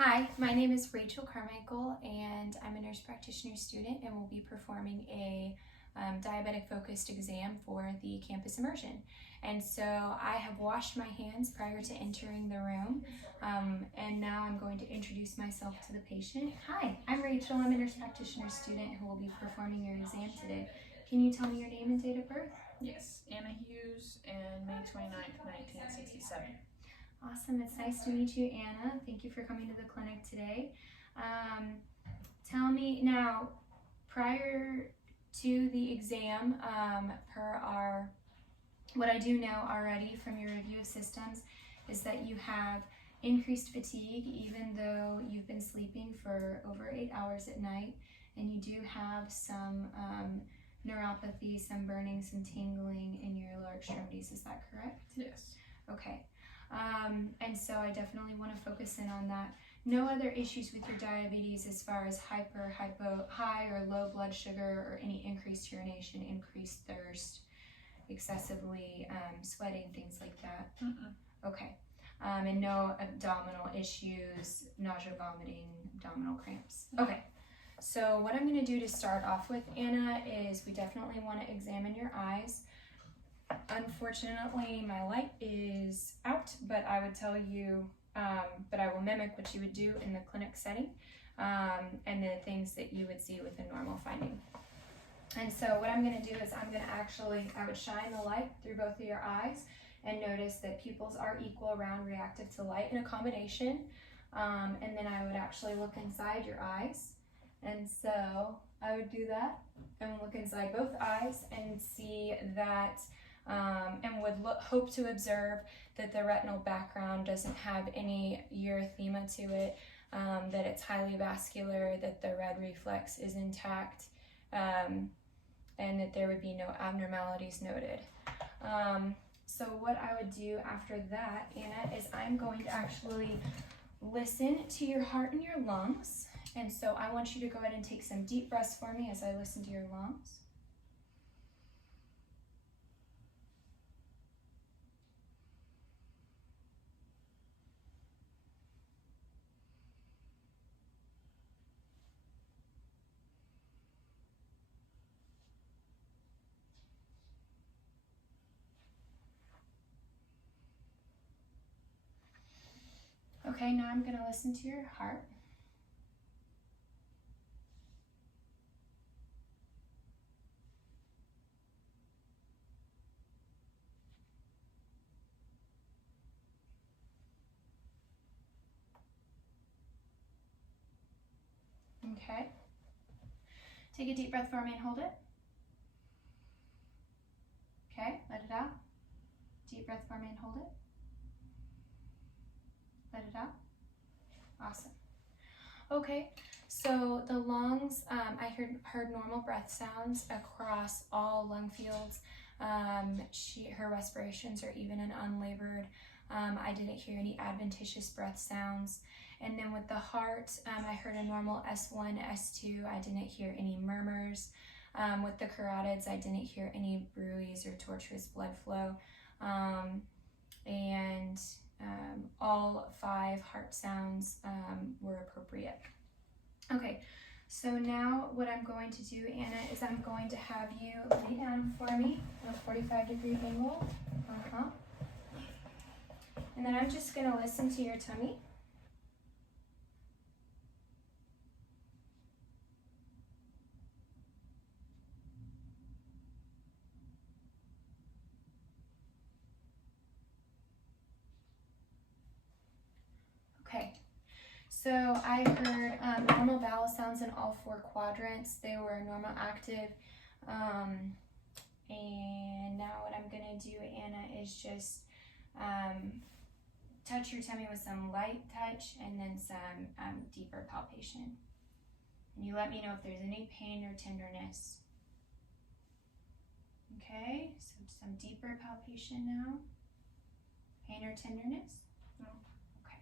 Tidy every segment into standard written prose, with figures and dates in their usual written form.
Hi, my name is Rachel Carmichael and I'm a nurse practitioner student and will be performing a diabetic focused exam for the campus immersion. And so I have washed my hands prior to entering the room and now I'm going to introduce myself to the patient. Hi, I'm Rachel. I'm a nurse practitioner student who will be performing your exam today. Can you tell me your name and date of birth? Yes, Anna Hughes, and May 29th, 1967. Awesome, it's nice to meet you, Anna. Thank you for coming to the clinic today. Tell me now, prior to the exam, what I do know already from your review of systems is that you have increased fatigue even though you've been sleeping for over 8 hours at night, and you do have some neuropathy, some burning, some tingling in your lower extremities. Is that correct? Yes. Okay. And so I definitely want to focus in on that. No other issues with your diabetes as far as high or low blood sugar, or any increased urination, increased thirst, excessively sweating, things like that? Okay. And no abdominal issues, nausea, vomiting, abdominal cramps. Okay. So what I'm going to do to start off with, Anna, is we definitely want to examine your eyes. Unfortunately, my light is out, but I would tell you, but I will mimic what you would do in the clinic setting, and the things that you would see with a normal finding. And so what I'm going to do is I would shine the light through both of your eyes and notice that pupils are equal, round, reactive to light in a combination. And then I would actually look inside your eyes. And so I would do that and look inside both eyes and see that and would hope to observe that the retinal background doesn't have any erythema to it, that it's highly vascular, that the red reflex is intact, and that there would be no abnormalities noted. So what I would do after that, Anna, is I'm going to actually listen to your heart and your lungs. And so I want you to go ahead and take some deep breaths for me as I listen to your lungs. Okay, now I'm going to listen to your heart. Okay. Take a deep breath for me and hold it. Okay, let it out. Deep breath for me and hold it. Let it out. Awesome. Okay, so the lungs, I heard normal breath sounds across all lung fields. Her respirations are even and unlabored. I didn't hear any adventitious breath sounds. And then with the heart, I heard a normal S1, S2. I didn't hear any murmurs. With the carotids, I didn't hear any bruits or tortuous blood flow. And all 5 heart sounds were appropriate. Okay, so now what I'm going to do, Anna, is I'm going to have you lay down for me at a 45-degree angle. And then I'm just going to listen to your tummy. Okay, so I heard normal bowel sounds in all 4 quadrants. They were normal active. And now what I'm going to do, Anna, is just touch your tummy with some light touch and then some deeper palpation. And you let me know if there's any pain or tenderness. Okay, so some deeper palpation now. Pain or tenderness? No. Okay.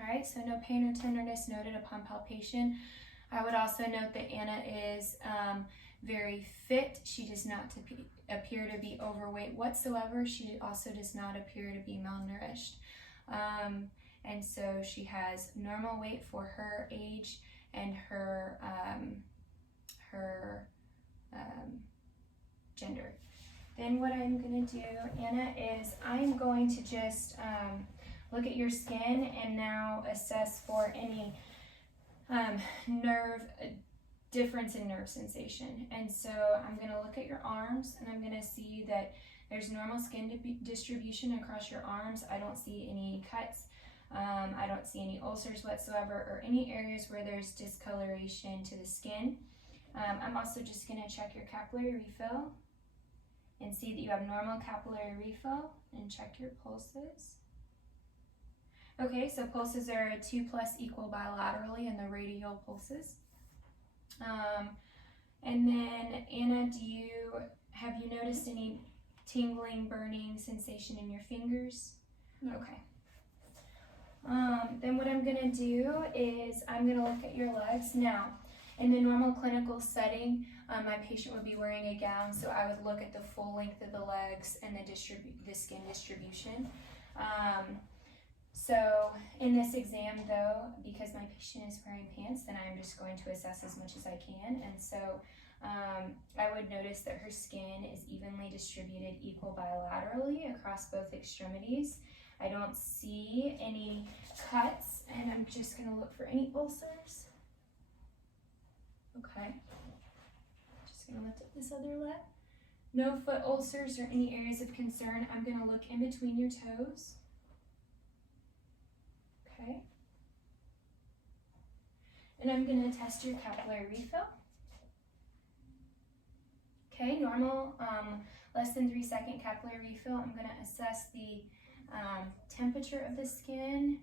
All right, so no pain or tenderness noted upon palpation. I would also note that Anna is very fit. She does not appear to be overweight whatsoever. She also does not appear to be malnourished. And so she has normal weight for her age and her gender. Then what I'm going to do, Anna, is I'm going to just look at your skin and now assess for any difference in nerve sensation. And so I'm going to look at your arms and I'm going to see that there's normal skin distribution across your arms. I don't see any cuts. I don't see any ulcers whatsoever or any areas where there's discoloration to the skin. I'm also just going to check your capillary refill and see that you have normal capillary refill and check your pulses. Okay, so pulses are 2+ equal bilaterally in the radial pulses. And then Anna, have you noticed any tingling, burning sensation in your fingers? No. Okay. Then what I'm gonna do is I'm gonna look at your legs. Now, in the normal clinical setting, my patient would be wearing a gown, so I would look at the full length of the legs and the skin distribution. So in this exam though, because my patient is wearing pants, then I'm just going to assess as much as I can. And so I would notice that her skin is evenly distributed, equal bilaterally across both extremities. I don't see any cuts, and I'm just gonna look for any ulcers. Okay. Just gonna lift up this other leg. No foot ulcers or any areas of concern. I'm gonna look in between your toes. Okay. And I'm going to test your capillary refill. Okay, normal, less than 3-second capillary refill. I'm going to assess the temperature of the skin.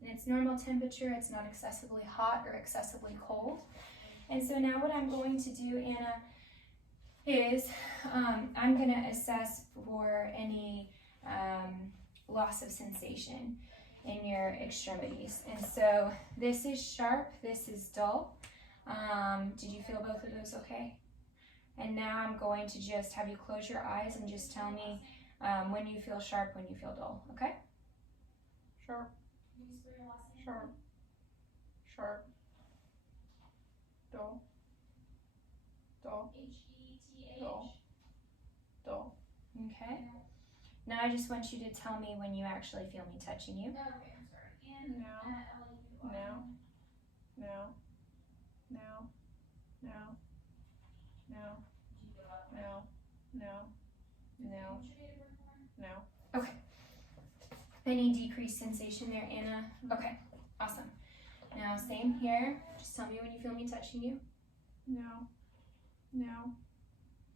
And it's normal temperature. It's not excessively hot or excessively cold. And so now what I'm going to do, Anna, is I'm going to assess for any loss of sensation in your extremities. And so this is sharp, this is dull. Did you feel both of those okay? And now I'm going to just have you close your eyes and just tell me when you feel sharp, when you feel dull, okay? Sharp. Sharp. Sharp. Dull. Dull. Dull. Dull. Okay. Now I just want you to tell me when you actually feel me touching you. Now. Now. Now. Now. Now. Now. Now. Now. Now. Now. Okay. Any decreased sensation there, Anna? Okay, awesome. Now same here. Just tell me when you feel me touching you. Now. Now.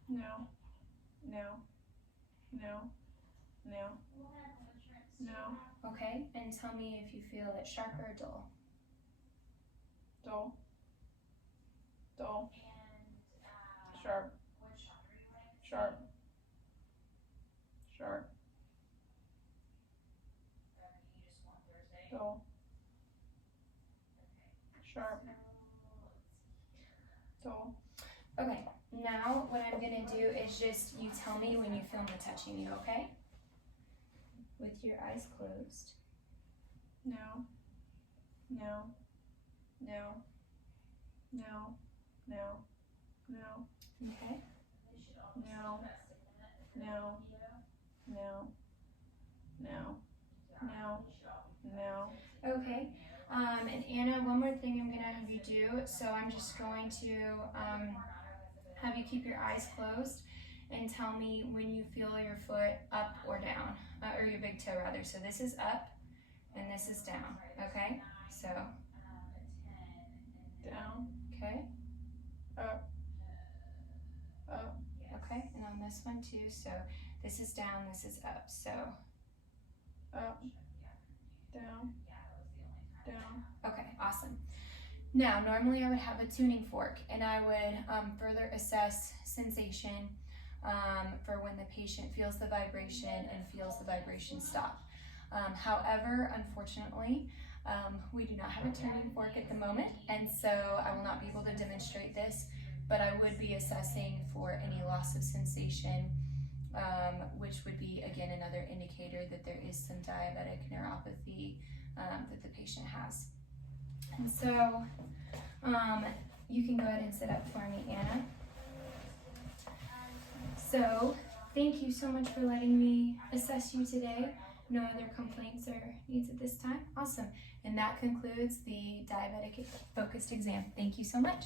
Now. Now. Now. Now. Now. Okay, and tell me if you feel it sharp or dull. Dull. Dull. Sharp. Sharp. Sharp. Dull. Sharp. Dull. Okay, now what I'm gonna do is just you tell me when you feel me touching you, okay? With your eyes closed. Now. Now. Now. Now. Now. Now. Okay. Now. Now. Now. Now. Now. Now. Okay. And Anna, one more thing I'm gonna have you do. So I'm just going to have you keep your eyes closed and tell me when you feel your foot up or down, or your big toe rather. So this is up and this is down, okay? So, Down. okay, Up. Up. okay, and on this one too. So this is down, this is up, so. Up. Down. Down. Okay, awesome. Now, normally I would have a tuning fork and I would further assess sensation for when the patient feels the vibration and feels the vibration stop. However, unfortunately, we do not have a tuning fork at the moment, and so I will not be able to demonstrate this, but I would be assessing for any loss of sensation, which would be, again, another indicator that there is some diabetic neuropathy that the patient has. And so you can go ahead and sit up for me, Anna. So thank you so much for letting me assess you today. No other complaints or needs at this time? Awesome. And that concludes the diabetic focused exam. Thank you so much.